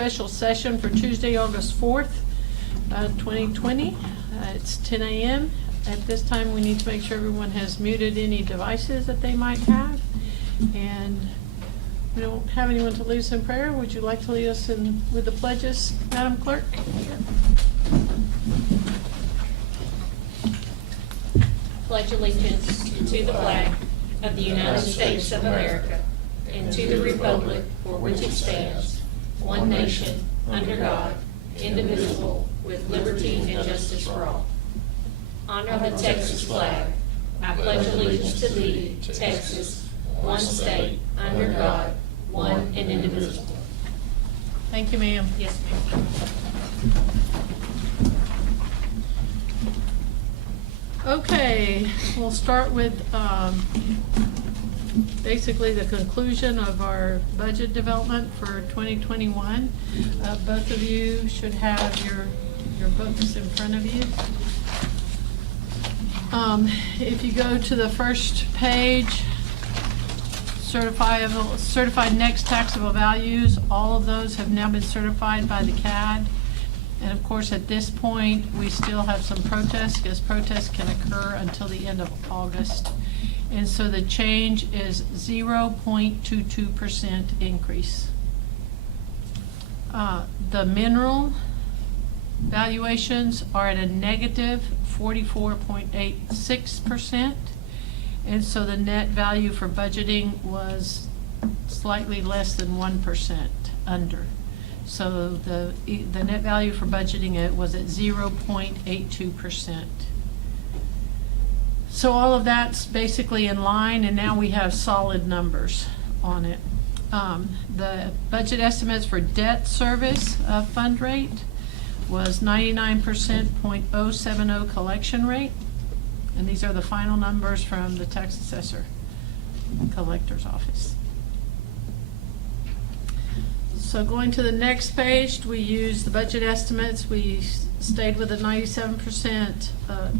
special session for Tuesday, August 4th, 2020. It's 10 a.m. At this time, we need to make sure everyone has muted any devices that they might have. And we don't have anyone to lead us in prayer. Would you like to lead us in with the pledges, Madam Clerk? Pledge allegiance to the flag of the United States of America and to the republic for which it stands, one nation, under God, indivisible, with liberty and justice for all. Honor the Texas flag. I pledge allegiance to thee, Texas, one state, under God, one and indivisible. Thank you, ma'am. Yes, ma'am. Okay, we'll start with basically the conclusion of our budget development for 2021. Both of you should have your books in front of you. If you go to the first page, certified next taxable values, all of those have now been certified by the CAD. And of course, at this point, we still have some protests, because protests can occur until the end of August. And so the change is 0.22% increase. The mineral valuations are at a negative 44.86%. And so the net value for budgeting was slightly less than 1% under. So the net value for budgeting it was at 0.82%. So all of that's basically in line, and now we have solid numbers on it. The budget estimates for debt service fund rate was 99.070 collection rate. And these are the final numbers from the tax assessor collector's office. So going to the next page, we use the budget estimates. We stayed with a 97%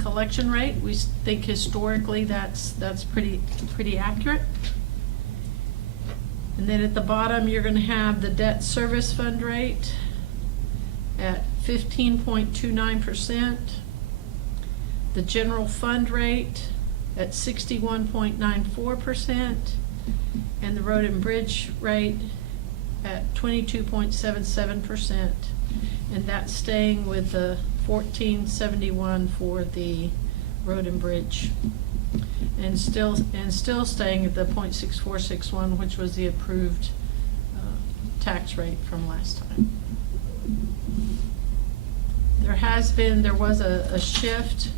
collection rate. We think historically that's pretty accurate. And then at the bottom, you're going to have the debt service fund rate at 15.29%. The general fund rate at 61.94%, and the road and bridge rate at 22.77%, and that's staying with the 1471 for the road and bridge, and still staying at the 0.6461, which was the approved tax rate from last time. There was a shift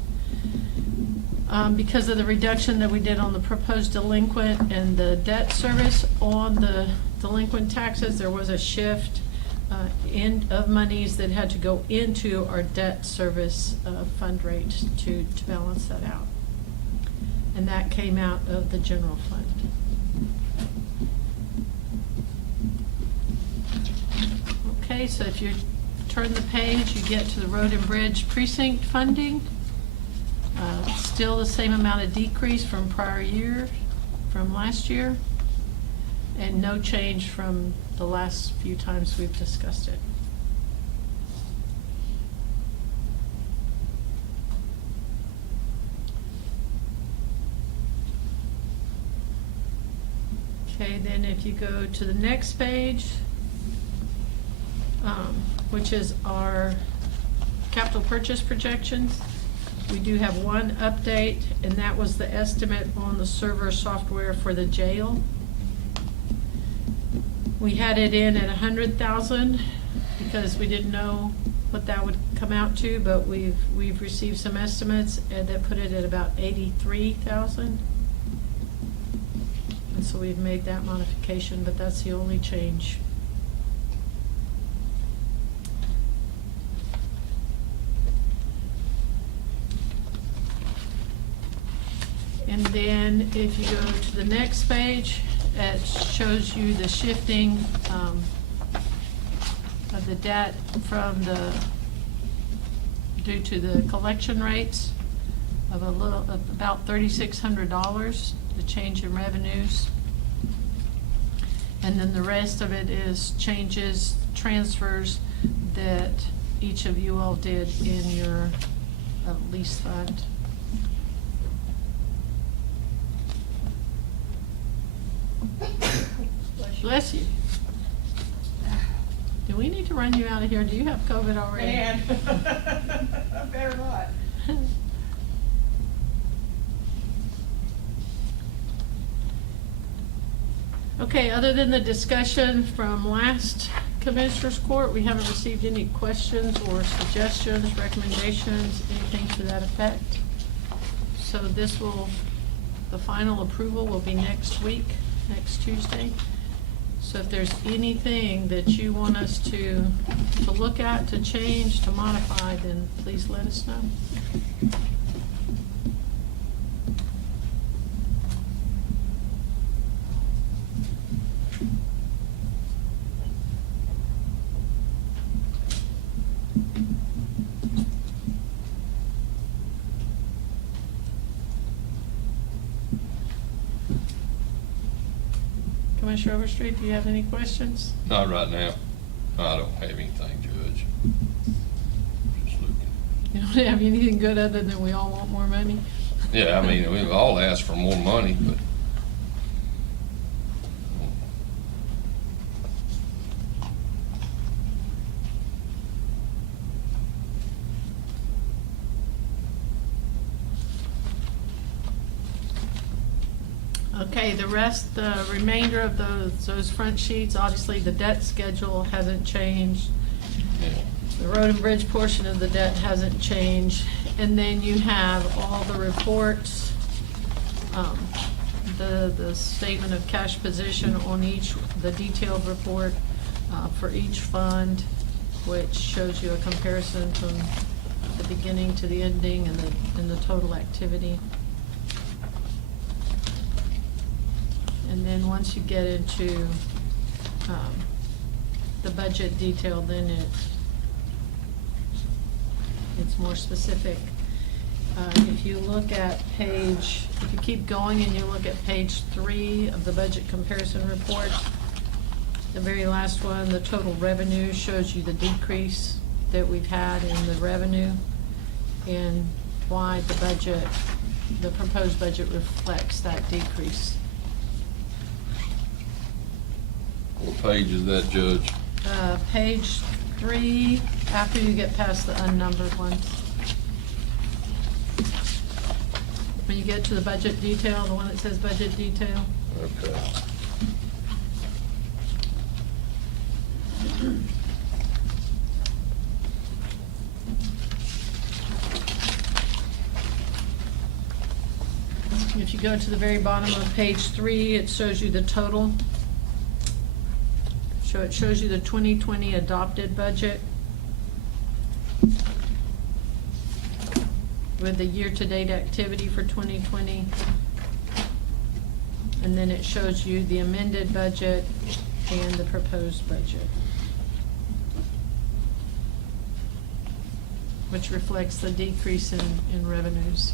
because of the reduction that we did on the proposed delinquent and the debt service on the delinquent taxes. There was a shift of monies that had to go into our debt service fund rate to balance that out. And that came out of the general fund. Okay, so if you turn the page, you get to the road and bridge precinct funding. Still the same amount of decrease from last year, and no change from the last few times we've discussed it. Okay, then if you go to the next page, which is our capital purchase projections, we do have one update, and that was the estimate on the server software for the jail. We had it in at 100,000 because we didn't know what that would come out to, but we've received some estimates that put it at about 83,000. And so we've made that modification, but that's the only change. And then if you go to the next page, it shows you the shifting of the debt from due to the collection rates of about $3,600, the change in revenues. And then the rest of it is changes transfers that each of you all did in your lease fund. Bless you. Do we need to run you out of here? Do you have COVID already? Man, I better not. Okay, other than the discussion from last Commissioners Court, we haven't received any questions or suggestions, recommendations, anything to that effect. So this will, the final approval will be next week, next Tuesday. So if there's anything that you want us to look at, to change, to modify, then please let us know. Commissioner Overstreet, do you have any questions? Not right now. I don't have anything, Judge. Just looking. You don't have anything good other than we all want more money? Yeah, I mean, we've all asked for more money, but Okay, the rest, the remainder of those front sheets, obviously the debt schedule hasn't changed. yeah. The road and bridge portion of the debt hasn't changed. And then you have all the reports, the statement of cash position on each, the detailed report for each fund, which shows you a comparison from the beginning to the ending and the total activity. And then once you get into the budget detail, then it's more specific. If you look at if you keep going and you look at page 3 of the budget comparison report, the very last one, the total revenue shows you the decrease that we've had in the revenue and why the proposed budget reflects that decrease. What page is that, Judge? Page 3, after you get past the unnumbered ones. When you get to the budget detail, the one that says budget detail. Okay. If you go to the very bottom of page 3, it shows you the total. So it shows you the 2020 adopted budget with the year-to-date activity for 2020. And then it shows you the amended budget and the proposed budget, which reflects the decrease in revenues.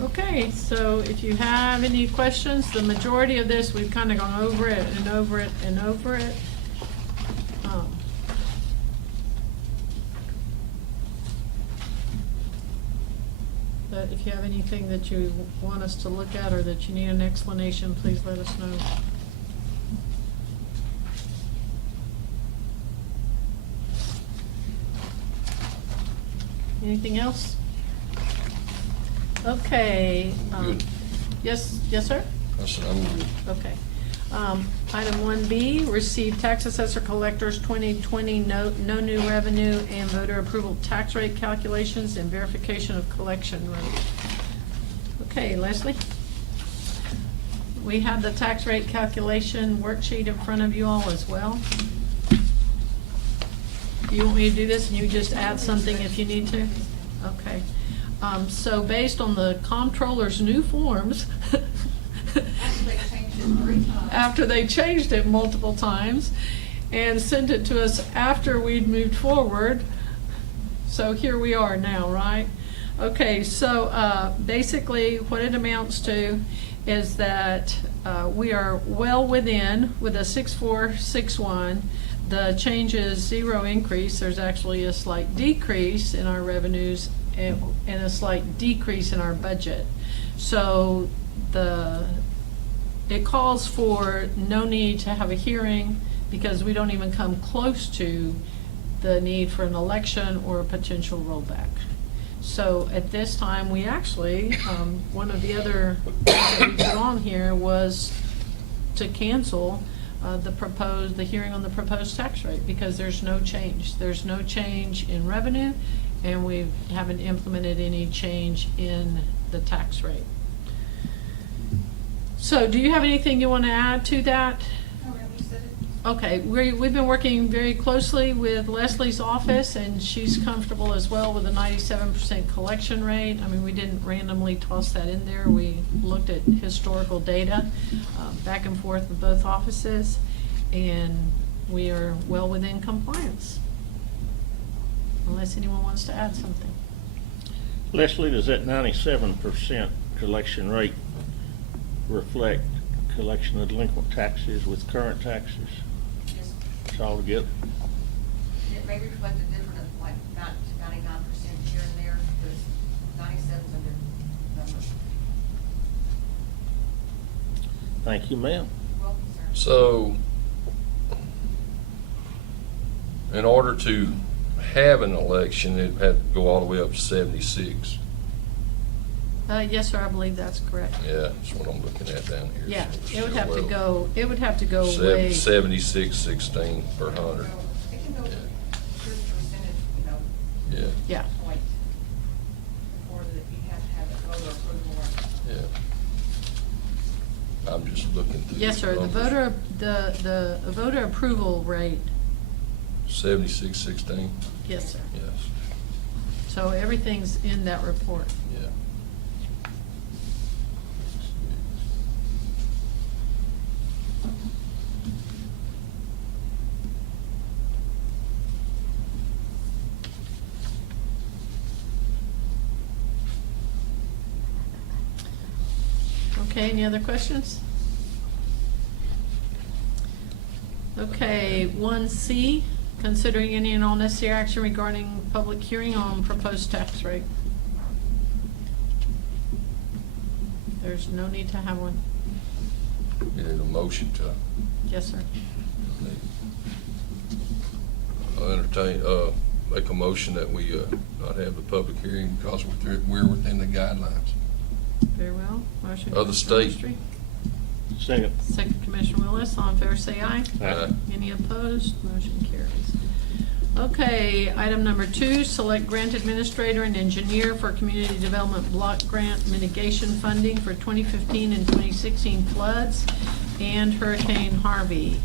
Okay, so if you have any questions, the majority of this, we've kind of gone over it and over it and over it. But if you have anything that you want us to look at or that you need an explanation, please let us know. Anything else? Okay. Good. Yes, sir? That's, I'm good. Okay. Item 1B, receive tax assessor collectors 2020 no new revenue and voter approval tax rate calculations and verification of collection rate. Okay, Leslie? We have the tax rate calculation worksheet in front of you all as well. You want me to do this and you just add something if you need to? Okay. So based on the comptroller's new forms, Actually, they changed it 3 times. after they changed it multiple times and sent it to us after we'd moved forward, so here we are now, right? Okay, so basically what it amounts to is that we are well within with a 6461. The change is 0 increase. There's actually a slight decrease in our revenues and a slight decrease in our budget. So it calls for no need to have a hearing because we don't even come close to the need for an election or a potential rollback. So at this time, we actually, one of the other things that we put on here was to cancel the hearing on the proposed tax rate because there's no change. There's no change in revenue and we haven't implemented any change in the tax rate. So do you have anything you want to add to that? No, ma'am, you said it. Okay, we've been working very closely with Leslie's office, and she's comfortable as well with a 97% collection rate. I mean, we didn't randomly toss that in there. We looked at historical data back and forth with both offices, and we are well within compliance. Unless anyone wants to add something. Leslie, does that 97% collection rate reflect collection of delinquent taxes with current taxes? Yes, It's all together? it may reflect a different, of like 99% here and there, but 97's a good number. Thank you, ma'am. You're welcome, sir. So, in order to have an election, it had to go all the way up to 76. Yes, sir, I believe that's correct. Yeah, that's what I'm looking at down here. Yeah, So it would have to well, go, it would have to go way. 76.16 per 100. So it can go Yeah. here's the percentage, Yeah, Yeah, point, or that you have to have it voter approval. yeah. I'm just looking through. yes, sir, the numbers. the voter approval rate, 76.16, yes, sir. yes, So everything's in that report. yeah. Okay, any other questions? Okay, 1C, considering any and all necessary action regarding public hearing on proposed tax rate. There's no need to have one. You need a motion to, Yes, sir. I'll entertain, make a motion that we not have the public hearing because we're within the guidelines. Very well. Motion. Of the Commissioner state. Overstreet. Second. Second, Commissioner Willis. All in favor, say aye. Aye. Any opposed? Motion carries. Okay, item number 2, select grant administrator and engineer for community development block grant mitigation funding for 2015 and 2016 floods and Hurricane Harvey.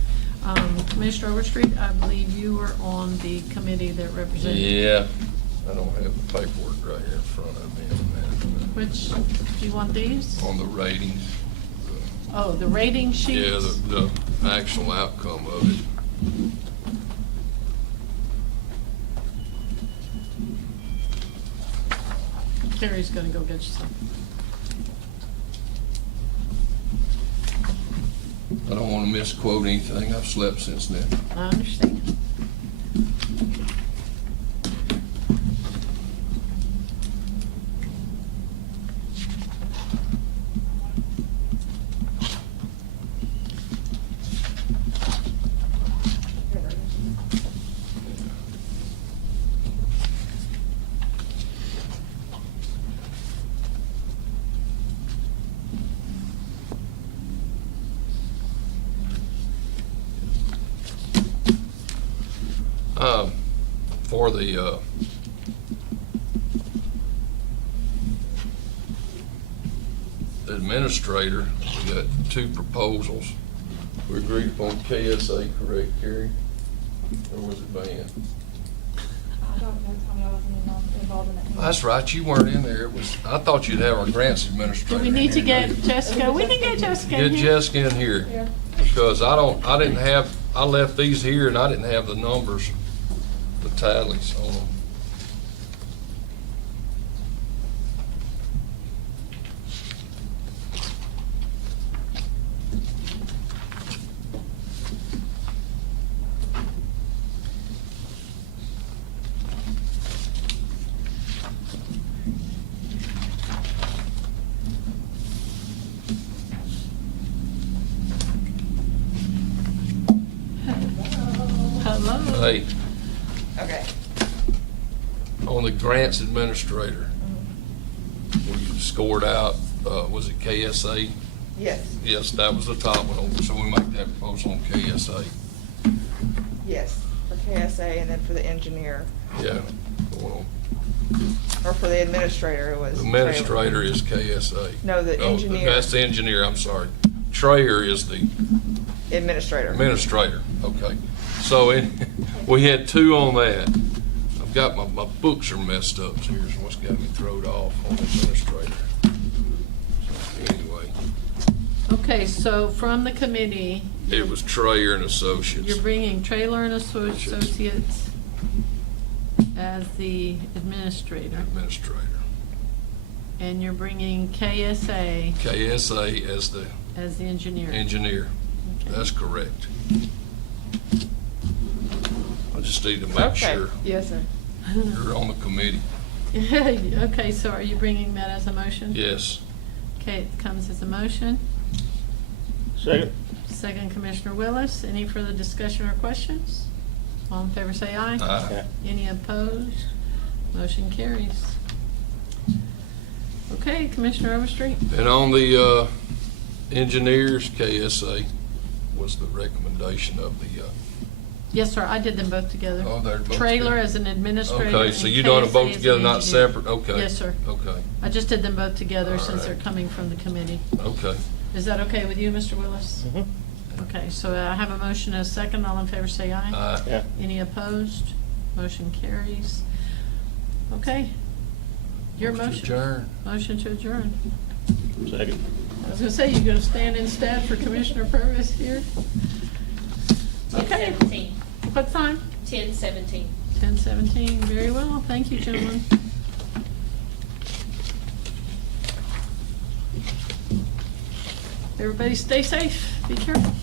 Commissioner Overstreet, I believe you were on the committee that represented. Yeah, I don't have the paperwork right here in front of me. Which, do you want these? On the ratings. Oh, the rating sheets? Yeah, the actual outcome of it. Carrie's gonna go get you some. I don't want to misquote anything. I've slept since then. I understand. For the administrator, we got 2 proposals. We agreed upon KSA, correct, Carrie? Or was it banned? That's right, you weren't in there. I thought you'd have our grants Do administrator. we need to in here. get Jessica? We can get Jessica in Get here. Jessica in here, because I left these here and I didn't have the numbers, the tallies on them. Hello. Hey, Okay. on the grants administrator, we scored out, was it KSA? Yes, Yes, that was the top one, so we make that proposal on KSA. yes, for KSA and then for the engineer, Yeah. Well, or for the administrator, it was. the administrator is KSA. No, the engineer. That's the engineer, I'm sorry. Trayer is the Administrator. administrator, okay. So we had two on that. I've got, my books are messed up, so here's what's got me thrown off on the administrator. So anyway, Okay, so from the committee, it was Trayer and Associates. you're bringing Trailer and Associates as the administrator, Administrator. and you're bringing KSA KSA as the as the engineer. engineer. Okay. That's correct. I just need to make Okay. sure Yes, sir. you're on the committee. Okay, so are you bringing that as a motion? Yes. Okay, it comes as a motion. Second. Second, Commissioner Willis. Any further discussion or questions? All in favor say aye. Aye. Any opposed? Motion carries. Okay, Commissioner Overstreet. And on the engineers, KSA was the recommendation of the, Yes, sir, I did them both together. Oh, they're both Trailer together. as an administrator. okay, so and you doing them KSA both as together, an not engineer. separate? Okay. Yes, sir. Okay, I just did them both together All since they're right. coming from the committee. okay. Is that okay with you, Mr. Willis? Mhm. Okay, so I have a motion and a second. All in favor say aye. Aye. Yeah. Any opposed? Motion carries. Okay. Your motion. Adjourn. Motion to adjourn. Second. I was gonna say, you're gonna stand instead for Commissioner Purvis here? Okay. 10:17. What time? 10:17. 10:17. Very well. Thank you, gentlemen. Everybody stay safe. Be careful.